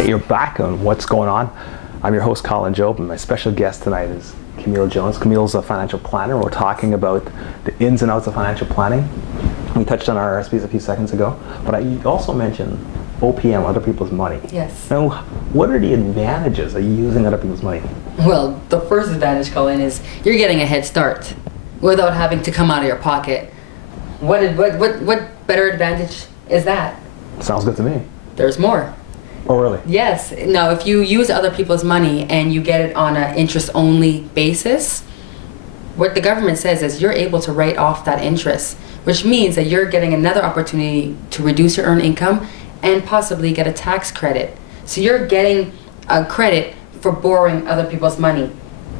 Okay, you're back on What's Going On. I'm your host, Colin Jobe, and my special guest tonight is Camille Jones. Camille's a financial planner. We're talking about the ins and outs of financial planning. We touched on RRSPs a few seconds ago, but you also mentioned OPM, other people's money. Yes. Now, what are the advantages of using other people's money? Well, the first advantage, Colin, is you're getting a head start without having to come out of your pocket. What better advantage is that? Sounds good to me. There's more. Oh, really? Yes. Now, if you use other people's money and you get it on an interest-only basis, what the government says is you're able to write off that interest, which means that you're getting another opportunity to reduce your earned income and possibly get a tax credit. So you're getting a credit for borrowing other people's money,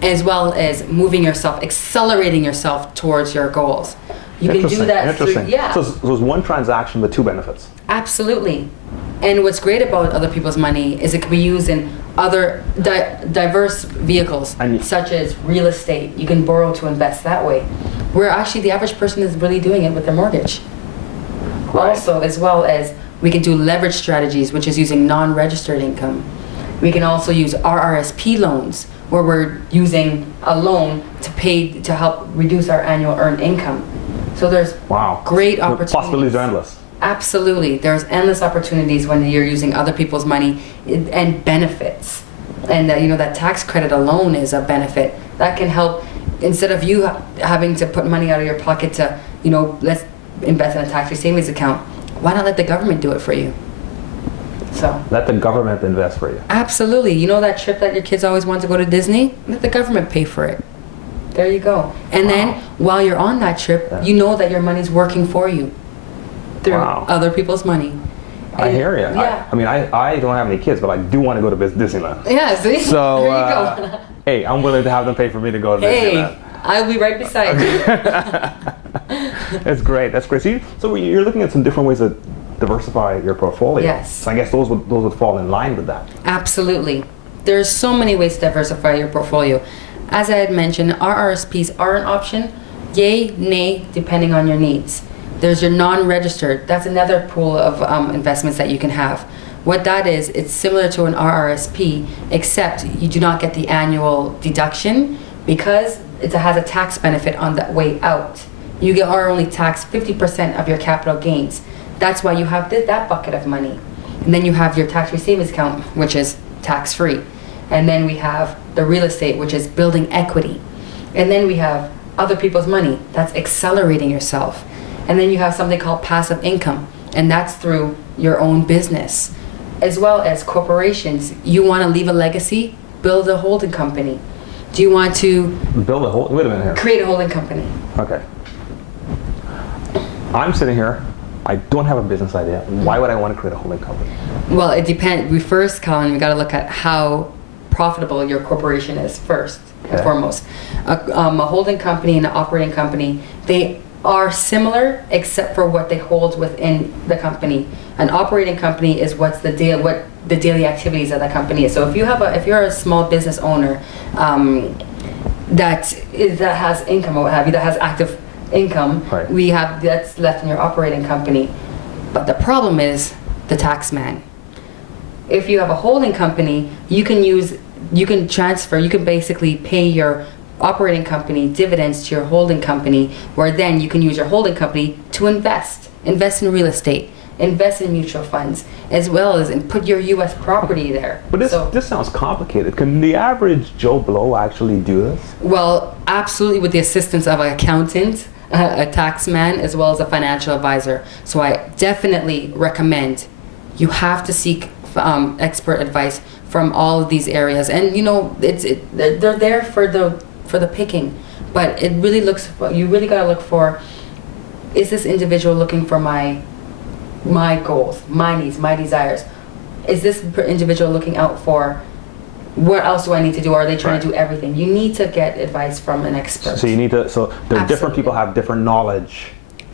as well as moving yourself, accelerating yourself towards your goals. You can do that through, yeah. So it's one transaction with two benefits. Absolutely. And what's great about other people's money is it can be used in other diverse vehicles, such as real estate. You can borrow to invest that way, where actually the average person is really doing it with their mortgage. Right. Also, as well as we can do leverage strategies, which is using non-registered income. We can also use RRSP loans, where we're using a loan to help reduce our annual earned income. So there's great opportunities. The possibilities are endless. Absolutely. There's endless opportunities when you're using other people's money and benefits. And that tax credit alone is a benefit. That can help, instead of you having to put money out of your pocket to, let's invest in a tax-free savings account, why not let the government do it for you? So let the government invest for you. Absolutely. You know that trip that your kids always want to go to Disney? Let the government pay for it. There you go. And then while you're on that trip, you know that your money's working for you through other people's money. I hear you. Yeah. I don't have any kids, but I do want to go to Disneyland. Yeah, see? So, there you go. Hey, I'm willing to have them pay for me to go to Disneyland. Hey, I'll be right beside you. That's great. That's great. So you're looking at some different ways to diversify your portfolio. Yes. So I guess those would fall in line with that. Absolutely. There's so many ways to diversify your portfolio. As I had mentioned, RRSPs are an option. Yay, nay, depending on your needs. There's your non-registered. That's another pool of investments that you can have. What that is, it's similar to an RRSP, except you do not get the annual deduction because it has a tax benefit on the way out. You are only taxed 50% of your capital gains. That's why you have that bucket of money. And then you have your tax-free savings account, which is tax-free. And then we have the real estate, which is building equity. And then we have other people's money. That's accelerating yourself. And then you have something called passive income, and that's through your own business. As well as corporations. You want to leave a legacy? Build a holding company. Do you want to wait a minute here. Create a holding company. Okay. I'm sitting here. I don't have a business idea. Why would I want to create a holding company? Well, it depends. First, Colin, we got to look at how profitable your corporation is first and foremost. A holding company and an operating company, they are similar except for what they hold within the company. An operating company is what the daily activities of the company is. So if you're a small business owner that has income or what have you, that has active income, that's left in your operating company. But the problem is the tax man. If you have a holding company, you can basically pay your operating company dividends to your holding company, where then you can use your holding company to invest in real estate, invest in mutual funds, as well as and put your U.S. property there. But this sounds complicated. Can the average Joe Blow actually do this? Well, absolutely, with the assistance of an accountant, a tax man, as well as a financial advisor. So I definitely recommend you have to seek expert advice from all of these areas, and they're there for the picking, but you really got to look for, is this individual looking for my goals, my needs, my desires? Is this individual looking out for what else do I need to do? Or are they trying to do everything? You need to get advice from an expert. So different people have different knowledge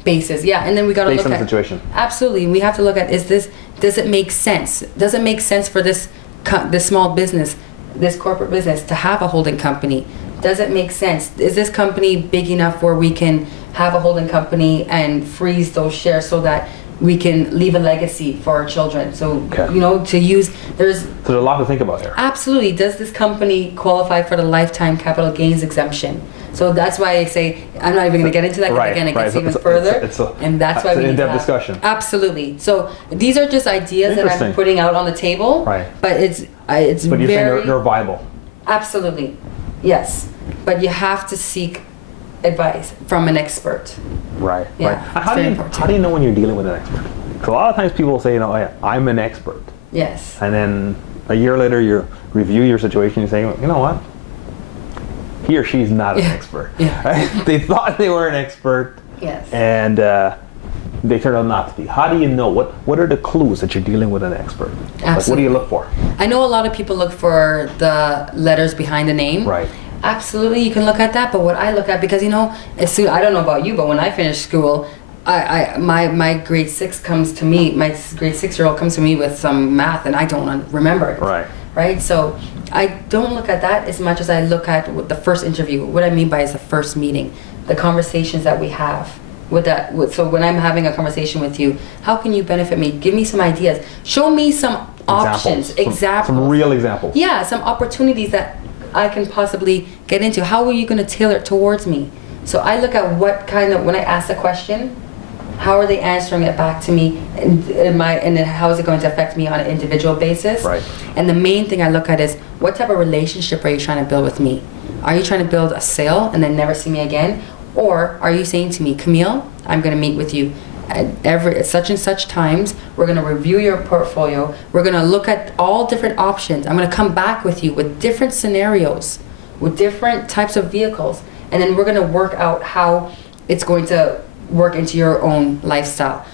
bases, and then we got to look based on at the situation. Absolutely, we have to look at, does it make sense? Does it make sense for this small business, this corporate business, to have a holding company? Does it make sense? Is this company big enough where we can have a holding company and freeze those shares so that we can leave a legacy for our children. So, Okay. you know, to use, there's There's a lot to think about here. absolutely, does this company qualify for the lifetime capital gains exemption? So that's why I say, I'm not even going to get into that, because Right, again, it right. gets even It's a- further. And that's why it's we an need to in-depth have- discussion. Absolutely. So these are just ideas that I'm Interesting. putting out on the table. Right. But it's But you're saying very, they're viable. absolutely, yes. But you have to seek advice from an expert. Right. Yeah, Right. it's How do very you important. how do you know when you're dealing with an expert? Because a lot of times people will say, you know, I'm an expert, Yes. and then a year later you review your situation, you say, you know what? He or she's not an Yeah. expert. Yeah. They thought they were an expert, Yes. and they turned out not to be. How do you know? What are the clues that you're dealing with an expert? Like, what do you look for? I know a lot of people look for the letters behind the name. Right. Absolutely, you can look at that. But what I look at, because you know, as soon, I don't know about you, but when I finished school, my grade 6 comes to me. My grade 6-year-old comes to me with some math, and I don't remember it. Right. Right. So I don't look at that as much as I look at the first interview. What I mean by is the first meeting, the conversations that we have. So when I'm having a conversation with you, how can you benefit me? Give me some ideas. Show me some options, examples. Some real examples. Yeah, some opportunities that I can possibly get into. How are you going to tailor it towards me? So I look at what kind of, when I ask the question, how are they answering it back to me, and then how is it going to affect me on an individual basis? Right. And the main thing I look at is, what type of relationship are you trying to build with me? Are you trying to build a sale and then never see me again? Or are you saying to me, Camille, I'm going to meet with you at such and such times. We're going to review your portfolio. We're going to look at all different options. I'm going to come back with you with different scenarios, with different types of vehicles. And then we're going to work out how it's going to work into your own lifestyle.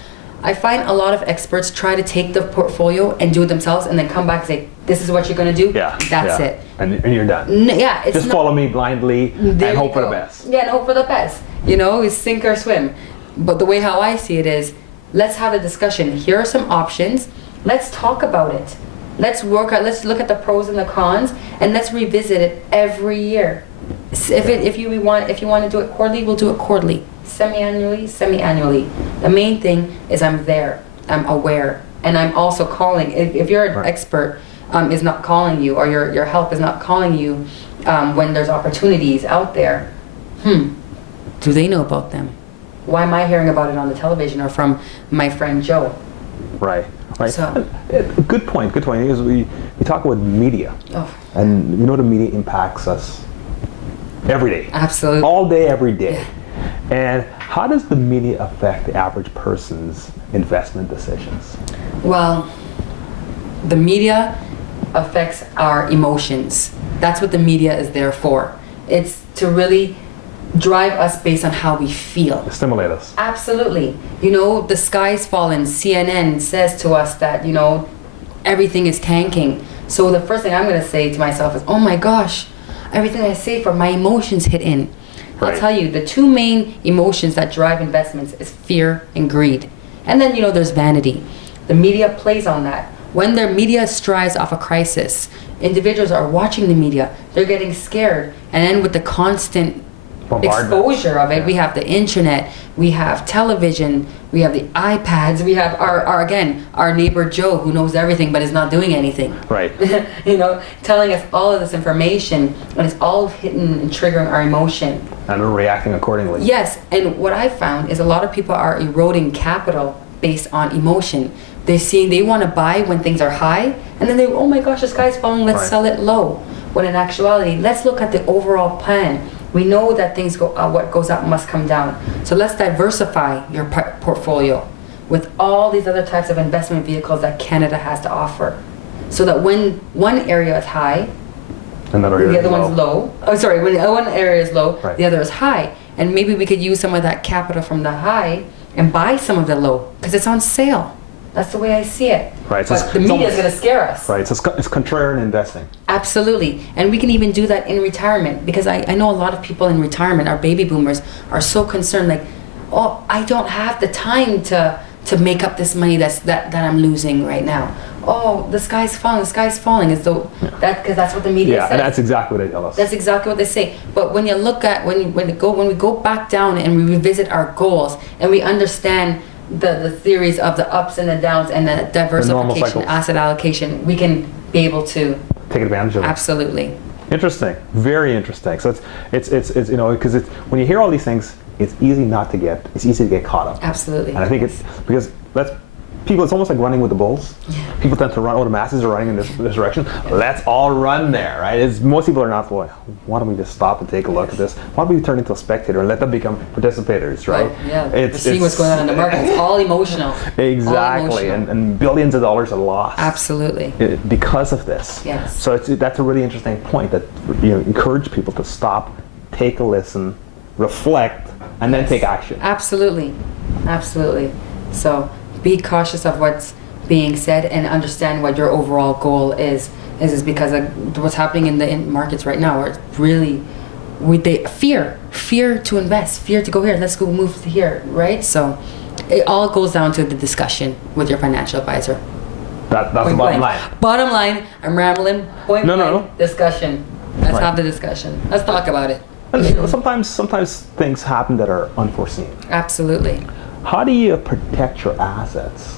I find a lot of experts try to take the portfolio and do it themselves and then come back and say, this is what you're going to do. Yeah. That's yeah. it. And you're done. Yeah, it's Just not, follow me blindly there and you hope for the go. best. Yeah, and hope for the best. You know, it's sink or swim. But the way how I see it is, let's have a discussion. Here are some options. Let's talk about it. Let's look at the pros and the cons, and let's revisit it every year. If you want to do it quarterly, we'll do it quarterly. Semi-annually. The main thing is I'm there. I'm aware. And I'm also calling. If you're an Right. expert is not calling you, or your help is not calling you when there's opportunities out there, do they know about them? Why am I hearing about it on the television or from my friend Joe? Right. Right. So- Good point. Good point. Because we talk about media, Oh, and you know the media impacts us every day, absolutely. all day, every day. And how does the media affect the average person's investment decisions? Well, the media affects our emotions. That's what the media is there for. It's to really drive us based on how we feel. Stimulate us. Absolutely. You know, the sky's fallen. CNN says to us that, you know, everything is tanking. So the first thing I'm going to say to myself is, oh my gosh, everything I say for my emotions hit in. I'll Right. tell you, the two main emotions that drive investments is fear and greed. And then, you know, there's vanity. The media plays on that. When their media strives off a crisis, individuals are watching the media. They're getting scared. And then with the constant Bombardment. exposure of it, Yeah. we have the internet, we have television, we have the iPads, we have our neighbor Joe, who knows everything but is not doing anything. Right. You know, telling us all of this information, and it's all hitting and triggering our emotion. And we're reacting accordingly. Yes, and what I found is a lot of people are eroding capital based on emotion. They want to buy when things are high, and then oh my gosh, the sky's falling, let's Right. sell it low. When in actuality, let's look at the overall plan. We know that things what goes up must come down. So let's diversify your portfolio with all these other types of investment vehicles that Canada has to offer. So that when one area is high, Another the area other is one's low. Oh, sorry, when one area is low, Right. the other is high. And maybe we could use some of that capital from the high and buy some of the low because it's on sale. That's the way I see it. Right, so But it's the media is almost- going to scare us. Right. So it's contrarian investing. Absolutely. And we can even do that in retirement, because I know a lot of people in retirement, our baby boomers, are so concerned, like, oh, I don't have the time to make up this money that I'm losing right now. Oh, the sky's falling, as though because that's what the media Yeah, says. and that's exactly what they tell us. That's exactly what they say. But when you look at when we go back down and we revisit our goals and we understand the theories of the ups and the downs and the diversification, cycles. asset allocation, we can be able to Take advantage of it. absolutely. Interesting, very interesting. So it's you know, because it's when you hear all these things, it's easy to get caught up. Absolutely. And I think it's because that's people. It's almost like running with the bulls. Yeah. People tend to run. Oh, the masses are running in this direction. Let's all run there, right? Most people are not. Well, why don't we just stop and take a look at this? Why don't we turn into a spectator and let them become participators, right? Oh, yeah. See what's going on in the market. It's all emotional. Exactly, All emotional. and billions of dollars are lost. Absolutely. Because of this. Yes. So that's a really interesting point that encourage people to stop, take a listen, reflect, and then take action. Absolutely. Absolutely. So be cautious of what's being said and understand what your overall goal is because of what's happening in the markets right now, where it's really fear to invest, fear to go here, let's go move to here, right? So it all goes down to the discussion with your financial advisor. That's the bottom blank. line. Bottom line, I'm rambling. Point No, blank, discussion. Let's Right. have the discussion. Let's talk about it. And sometimes things happen that are unforeseen. Absolutely. How do you protect your assets?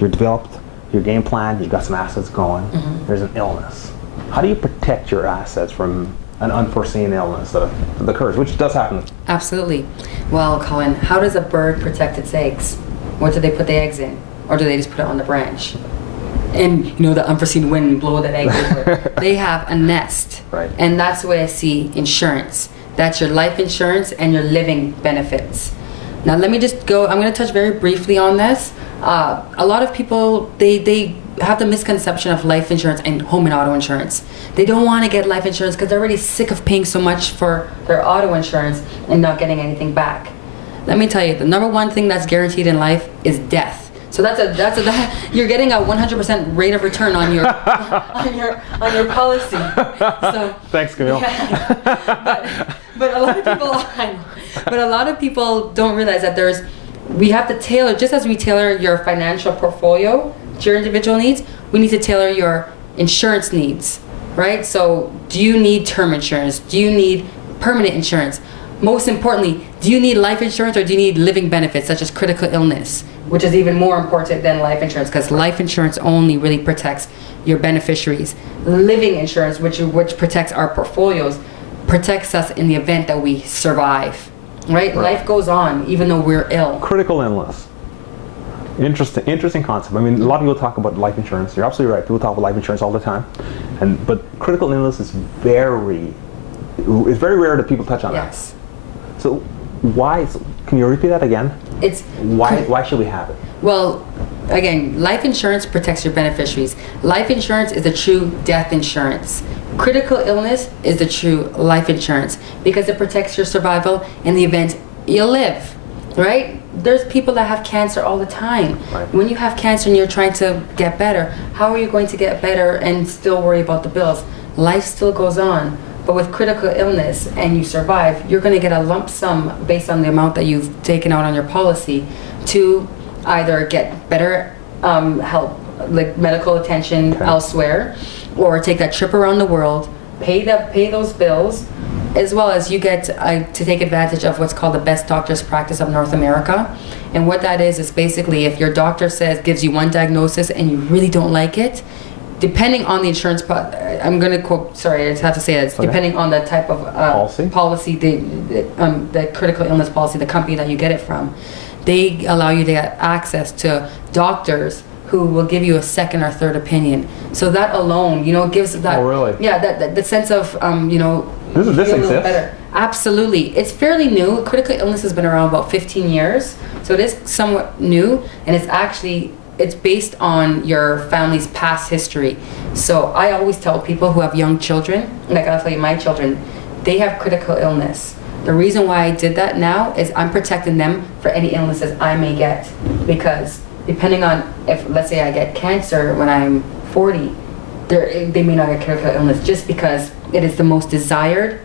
You're developed your game plan, you've got some assets going, there's an illness. How do you protect your assets from an unforeseen illness that occurs, which does happen? Absolutely. Well, Colin, how does a bird protect its eggs? What do they put the eggs in? Or do they just put it on the branch? And the unforeseen wind blow that egg over. They have a nest. Right. And that's the way I see insurance. That's your life insurance and your living benefits. Now let me just go, I'm going to touch very briefly on this. A lot of people, they have the misconception of life insurance and home and auto insurance. They don't want to get life insurance because they're already sick of paying so much for their auto insurance and not getting anything back. Let me tell you, the number one thing that's guaranteed in life is death. So you're getting a 100% rate of return on your on your policy. So thanks, Camille. Yeah, but a lot of people don't realize that we have to tailor, just as we tailor your financial portfolio to your individual needs, we need to tailor your insurance needs, right? So do you need term insurance? Do you need permanent insurance? Most importantly, do you need life insurance or do you need living benefits such as critical illness, which is even more important than life insurance because life insurance only really protects your beneficiaries. Living insurance, which protects our portfolios, protects us in the event that we survive, right? Life goes on even though we're ill. Critical illness. Interesting concept. I mean, a lot of people talk about life insurance. You're absolutely right. People talk about life insurance all the time, but critical illness is very rare that people touch on that. Yes. So why? Can you repeat that again? It's why should we have it? Well, again, life insurance protects your beneficiaries. Life insurance is the true death insurance. Critical illness is the true life insurance because it protects your survival in the event you live, right? There's people that have cancer all the time. Right. When you have cancer and you're trying to get better, how are you going to get better and still worry about the bills? Life still goes on. But with critical illness and you survive, you're going to get a lump sum based on the amount that you've taken out on your policy to either get better help, like medical attention elsewhere, or take that trip around the world, pay those bills, as well as you get to take advantage of what's called the best doctor's practice of North America. And what that is basically if your doctor gives you one diagnosis and you really don't like it, depending on the insurance, I'm going to quote, sorry, I just have to say that, depending on the type of policy, the critical illness policy, the company that you get it from, they allow you to get access to doctors who will give you a second or third opinion. So that alone, gives that, oh, really? Yeah, that sense of, This feel a little exists? better. Absolutely. It's fairly new. Critical illness has been around about 15 years. So it is somewhat new, and it's based on your family's past history. So I always tell people who have young children, and I gotta tell you, my children, they have critical illness. The reason why I did that now is I'm protecting them for any illnesses I may get. Because depending on if, let's say I get cancer when I'm 40, they may not get critical illness just because it is the most desired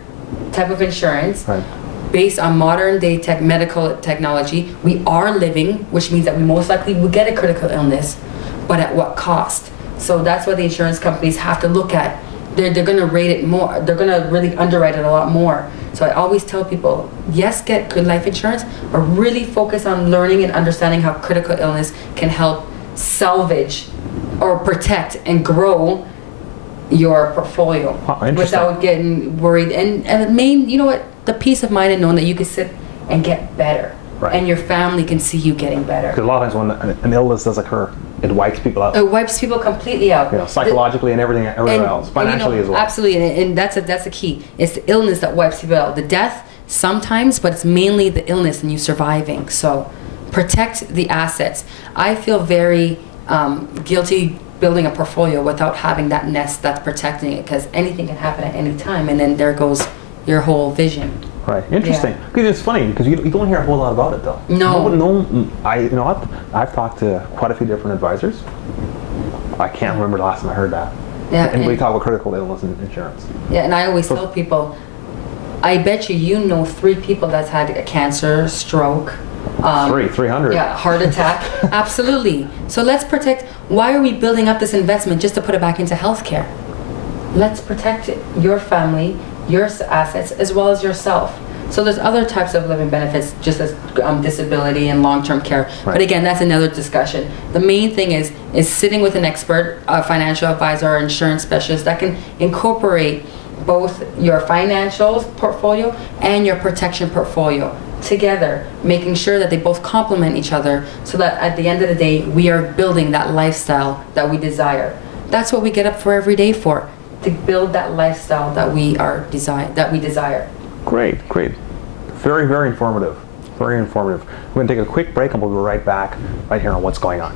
type of insurance. Right. Based on modern day medical technology, we are living, which means that we most likely will get a critical illness, but at what cost? So that's what the insurance companies have to look at. they're going to rate it more. They're going to really underwrite it a lot more. So I always tell people, yes, get good life insurance, but really focus on learning and understanding how critical illness can help salvage or protect and grow your portfolio without getting worried. And the main, you know what, the peace of mind and knowing that you can sit and get better. Right. And your family can see you getting better. Because a lot of times when an illness does occur, it wipes people out. It wipes people completely out. You know, psychologically and everything else, financially as well. Absolutely, and that's the key. It's the illness that wipes people out. The death sometimes, but it's mainly the illness and you surviving. So protect the assets. I feel very guilty building a portfolio without having that nest that's protecting it, because anything can happen at any time, and then there goes your whole vision. Right. Interesting. Because it's funny because you don't hear a whole lot about it though. No. You know what? I've talked to quite a few different advisors. I can't remember the last time I heard that. Yeah. And we talk about critical illness insurance. Yeah, and I always tell people, I bet you know 3 people that's had a cancer, stroke. 300. Yeah, heart attack. Absolutely. So let's protect. Why are we building up this investment just to put it back into healthcare? Let's protect your family, your assets, as well as yourself. So there's other types of living benefits, just as disability and long-term care. Right. But again, that's another discussion. The main thing is sitting with an expert, a financial advisor or insurance specialist that can incorporate both your financial portfolio and your protection portfolio together, making sure that they both complement each other, so that at the end of the day, we are building that lifestyle that we desire. That's what we get up for every day for, to build that lifestyle that we desire. Great. Very, very informative. Very informative. We're going to take a quick break and we'll be right back right here on What's Going On.